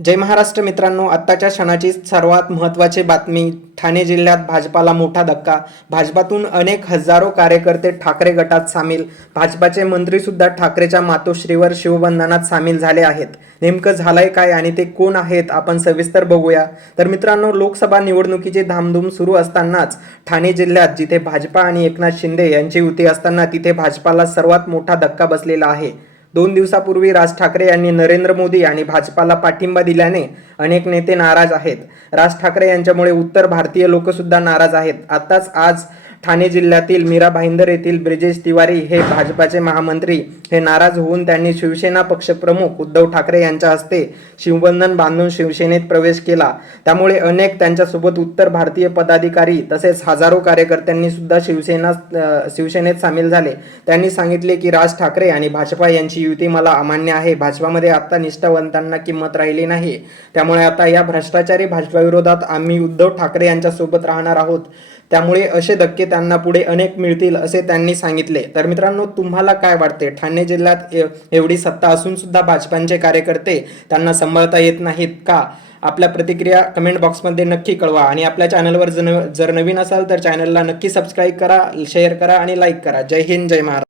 जय महाराष्ट्र मित्रांनो आत्ताच्या क्षणाची सर्वात महत्त्वाची बातमी ठाणे जिल्ह्यात भाजपाला मोठा धक्का. भाजपातून अनेक हजारो कार्यकर्ते ठाकरे गटात सामील. भाजपाचे मंत्रीसुद्धा ठाकरेच्या मातोश्रीवर शिवबंधनात सामील झाले आहेत. नेमकं झालंय काय आणि ते कोण आहेत आपण सविस्तर बघूया. तर मित्रांनो लोकसभा निवडणुकीची धामधूम सुरू असतानाच ठाणे जिल्ह्यात जिथे भाजपा आणि एकनाथ शिंदे यांची युती असताना तिथे भाजपाला सर्वात मोठा धक्का बसलेला आहे. दोन दिवसापूर्वी राज ठाकरे यांनी नरेंद्र मोदी आणि भाजपाला पाठिंबा दिल्याने अनेक नेते नाराज आहेत. राज ठाकरे यांच्यामुळे उत्तर भारतीय लोक सुद्धा नाराज आहेत. आताच आज ठाणे जिल्ह्यातील मीरा भाईंदर येथील ब्रिजेश तिवारी हे भाजपाचे महामंत्री हे नाराज होऊन त्यांनी शिवसेना पक्षप्रमुख उद्धव ठाकरे यांच्या हस्ते शिवबंधन बांधून शिवसेनेत प्रवेश केला. त्यामुळे अनेक त्यांच्यासोबत उत्तर भारतीय पदाधिकारी तसेच हजारो कार्यकर्त्यांनी सुद्धा शिवसेना शिवसेनेत सामील झाले. त्यांनी सांगितले की राज ठाकरे आणि भाजपा यांची युती मला अमान्य आहे. भाजपामध्ये आता निष्ठावंतांना किंमत राहिली नाही. त्यामुळे आता या भ्रष्टाचारी भाजपाविरोधात आम्ही उद्धव ठाकरे यांच्यासोबत राहणार आहोत. त्यामुळे असे धक्के त्यांना पुढे अनेक मिळतील असे त्यांनी सांगितले. तर मित्रांनो तुम्हाला काय वाटते? ठाणे जिल्ह्यात एवढी सत्ता असून सुद्धा भाजपांचे कार्यकर्ते त्यांना सांभाळता येत नाहीत का? आपल्या प्रतिक्रिया कमेंट बॉक्समध्ये नक्की कळवा आणि आपल्या चॅनलवर जर जर नवीन असाल तर चॅनलला नक्की सबस्क्राईब करा शेअर करा आणि लाईक करा. जय हिंद जय महाराज